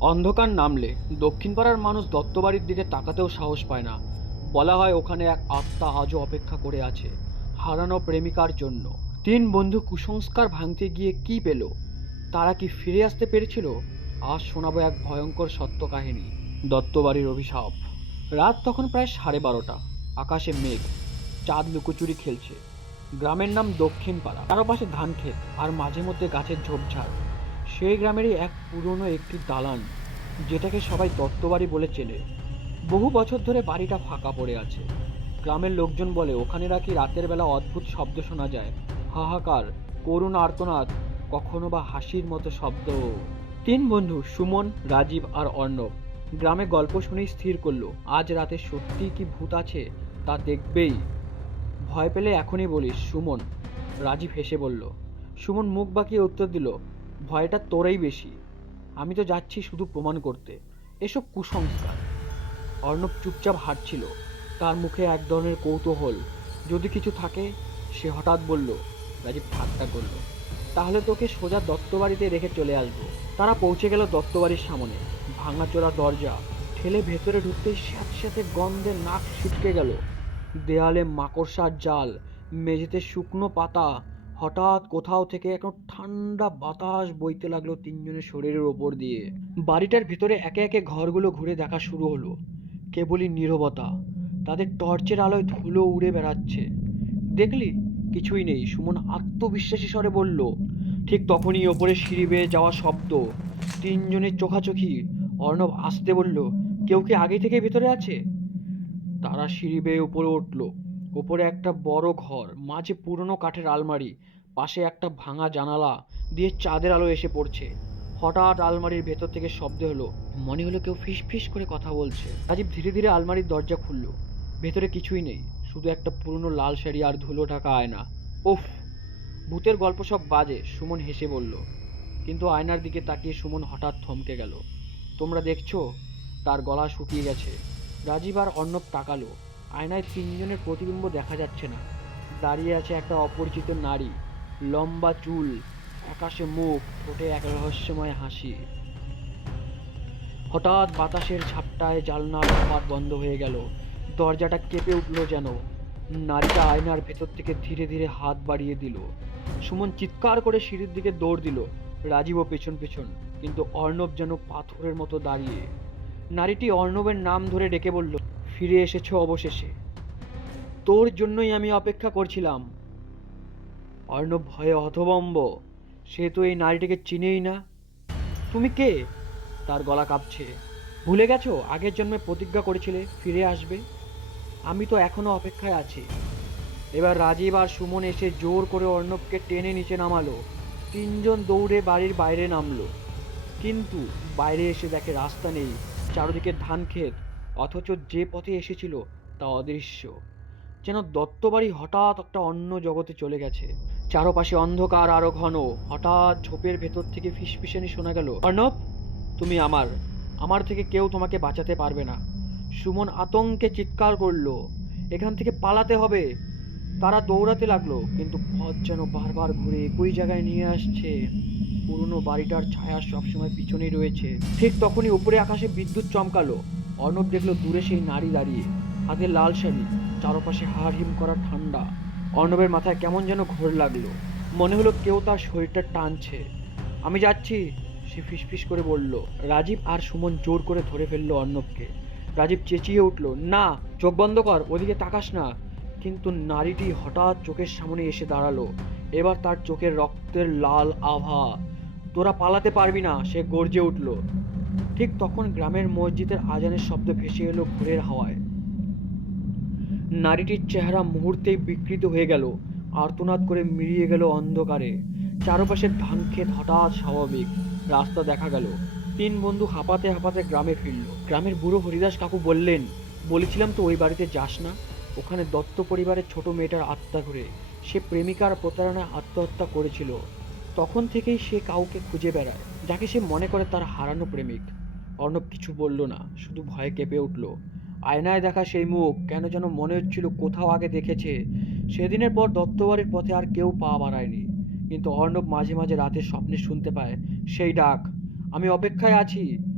অন্ধকার নামলে দক্ষিণ পাড়ার মানুষ দত্তবাড়ির দিকে তাকাতেও সাহস পায় না। বলা হয় ওখানে এক আত্মা আজও অপেক্ষা করে আছে, হারানো প্রেমিকার জন্য। তিন বন্ধু কুসংস্কার ভাঙতে গিয়ে কি পেল? তারা কি ফিরে আসতে পেরেছিল? আজ শোনাবো এক ভয়ঙ্কর সত্য কাহিনী দত্তবাড়ির অভিশাপ। রাত তখন প্রায় সাড়ে বারোটা, আকাশে মেঘ, চাঁদ লুকোচুরি খেলছে। গ্রামের নাম দক্ষিণ পাড়া চারপাশে ধান ক্ষেত আর মাঝে মধ্যে গাছের ঝোপঝাড়। সেই গ্রামেরই এক পুরনো একটি দালান, যেটাকে সবাই দত্তবাড়ি বলে চেনে। বহু বছর ধরে বাড়িটা ফাঁকা পড়ে আছে। গ্রামের লোকজন বলে, ওখানে নাকি রাতের বেলা অদ্ভুত শব্দ শোনা যায়। হাহাকার, করুণ আর্তনাদ, কখনো বা হাসির মতো শব্দ। তিন বন্ধু, সুমন, রাজীব আর অর্ণব, গ্রামে গল্প শুনেই স্থির করল, আজ রাতে সত্যিই কি ভূত আছে? তা দেখবেই। ভয় পেলে এখনই বলিস, সুমন, রাজীব হেসে বলল। সুমন মুখ বাঁকিয়ে উত্তর দিল ভয়টা তোরেই বেশি। আমি তো যাচ্ছি শুধু প্রমাণ করতে। এসব কুসংস্কার। অর্ণব চুপচাপ হাঁটছিল। তার মুখে এক ধরনের কৌতূহল। যদি কিছু থাকে, সে হঠাৎ বলল রাজীব ঠাট্টা করল। তাহলে তোকে সোজা দত্তবাড়িতে রেখে চলে আসব। তারা পৌঁছে গেল দত্তবাড়ির সামনে। ভাঙাচোরা দরজা। ঠেলে ভেতরে ঢুকতেই স্যাঁত স্যাঁতে গন্ধে নাক ছিটকে গেল। দেয়ালে মাকড়সার জাল, মেঝেতে শুকনো পাতা হঠাৎ কোথাও থেকে এখন ঠান্ডা বাতাস বইতে লাগল তিনজনের শরীরের ওপর দিয়ে। বাড়িটার ভিতরে একে একে ঘরগুলো ঘুরে দেখা শুরু হলো। কেবলই নীরবতা। তাদের টর্চের আলোয় ধুলো উড়ে বেড়াচ্ছে। দেখলি? কিছুই নেই। সুমন আত্মবিশ্বাসী স্বরে বলল, ঠিক তখনই ওপরে সিঁড়ি বেয়ে যাওয়া শব্দ। তিনজনের চোখাচোখি। অর্ণব আসতে বলল, কেউ কি আগে থেকে ভেতরে আছে? তারা সিঁড়ি বেয়ে উপরে উঠল। ওপরে একটা বড় ঘর, মাঝে পুরনো কাঠের আলমারি, পাশে একটা ভাঙা জানালা দিয়ে চাঁদের আলো এসে পড়ছে। হঠাৎ আলমারির ভেতর থেকে শব্দ হলো মনে হলো কেউ ফিস ফিস করে কথা বলছে। রাজীব ধীরে ধীরে আলমারির দরজা খুলল, ভেতরে কিছুই নেই, শুধু একটা পুরনো লাল শাড়ি আর ধুলো ঢাকা আয়না। উফ! ভূতের গল্প সব বাজে, সুমন হেসে বলল। কিন্তু আয়নার দিকে তাকিয়ে সুমন হঠাৎ থমকে গেল। তোমরা দেখছ? তার গলা শুকিয়ে গেছে। রাজীব আর অর্ণব তাকালো। আয়নায় তিনজনের প্রতিবিম্ব দেখা যাচ্ছে না। দাঁড়িয়ে আছে একটা অপরিচিত নারী। লম্বা চুল, আকাশে মুখ, ঠোঁটে এক রহস্যময় হাসি। হঠাৎ বাতাসের ঝাপটায় জালনার কপাট বন্ধ হয়ে গেল। দরজাটা কেঁপে উঠল যেন। নারীটা আয়নার ভেতর থেকে ধীরে ধীরে হাত বাড়িয়ে দিল। সুমন চিৎকার করে সিঁড়ির দিকে দৌড় দিল। রাজীবও পেছন পেছন, কিন্তু অর্ণব যেন পাথরের মতো দাঁড়িয়ে। নারীটি অর্ণবের নাম ধরে ডেকে বলল ফিরে এসেছ অবশেষে। তোর জন্যই আমি অপেক্ষা করছিলাম। অর্ণব ভয়ে হতবম্ব সে তো এই নারীটিকে চিনেই না। তুমি কে? তার গলা কাঁপছে। ভুলে গেছো? আগের জন্মে প্রতিজ্ঞা করেছিলে ফিরে আসবে? আমি তো এখনও অপেক্ষায় আছি। এবার রাজীব আর সুমন এসে জোর করে অর্ণবকে টেনে নিচে নামালো। তিনজন দৌড়ে বাড়ির বাইরে নামলো। কিন্তু বাইরে এসে দেখে রাস্তা নেই, চারিদিকে ধান ক্ষেত অথচ যে পথে এসেছিল তা অদৃশ্য। যেন দত্তবাড়ি হঠাৎ একটা অন্য জগতে চলে গেছে। চারপাশে অন্ধকার আরও ঘন। হঠাৎ ঝোপের ভেতর থেকে ফিসফিসানি শোনা গেল, অর্ণব, তুমি আমার। আমার থেকে কেউ তোমাকে বাঁচাতে পারবে না। সুমন আতঙ্কে চিৎকার করল, এখান থেকে পালাতে হবে। তারা দৌড়াতে লাগল, কিন্তু পথ যেন বারবার ঘুরে একই জায়গায় নিয়ে আসছে। পুরনো বাড়িটার ছায়া সবসময় পিছনেই রয়েছে। ঠিক তখনই উপরে আকাশে বিদ্যুৎ চমকালো। অর্ণব দেখল দূরে সেই নারী দাঁড়িয়ে। হাতে লাল শাড়ি, চারপাশে হাড় হিম করা ঠান্ডা। অর্ণবের মাথায় কেমন যেন ঘোর লাগল। মনে হলো কেউ তার শরীরটা টানছে। আমি যাচ্ছি, সে ফিসফিস করে বলল। রাজীব আর সুমন জোর করে ধরে ফেলল অর্ণবকে। রাজীব চেঁচিয়ে উঠল, না, চোখ বন্ধ কর, ওদিকে তাকাস না। কিন্তু নারীটি হঠাৎ চোখের সামনে এসে দাঁড়াল। এবার তার চোখের রক্তের লাল আভা। তোরা পালাতে পারবি না, সে গর্জে উঠল। ঠিক তখন গ্রামের মসজিদের আজানের শব্দ ভেসে এলো ভোরের হাওয়ায়। নারীটির চেহারা মুহূর্তেই বিকৃত হয়ে গেল, আর্তনাদ করে মিলিয়ে গেল অন্ধকারে। চারপাশের ধান ক্ষেত হঠাৎ স্বাভাবিক, রাস্তা দেখা গেল। তিন বন্ধু হাঁপাতে হাঁপাতে গ্রামে ফিরল। গ্রামের বুড়ো হরিদাস কাকু বললেন, বলেছিলাম তো ওই বাড়িতে যাস না। ওখানে দত্ত পরিবারের ছোট মেয়েটার আত্মা ঘুরে। সে প্রেমিকার প্রতারণায় আত্মহত্যা করেছিল। তখন থেকেই সে কাউকে খুঁজে বেড়ায়। যাকে সে মনে করে তার হারানো প্রেমিক। অর্ণব কিছু বলল না, শুধু ভয়ে কেঁপে উঠল। আয়নায় দেখা সেই মুখ, কেন যেন মনে হচ্ছিল কোথাও আগে দেখেছে। সেদিনের পর দত্তবাড়ির পথে আর কেউ পা বাড়ায়নি। কিন্তু অর্ণব মাঝে মাঝে রাতে স্বপ্নে শুনতে পায়, সেই ডাক, আমি অপেক্ষায় আছি।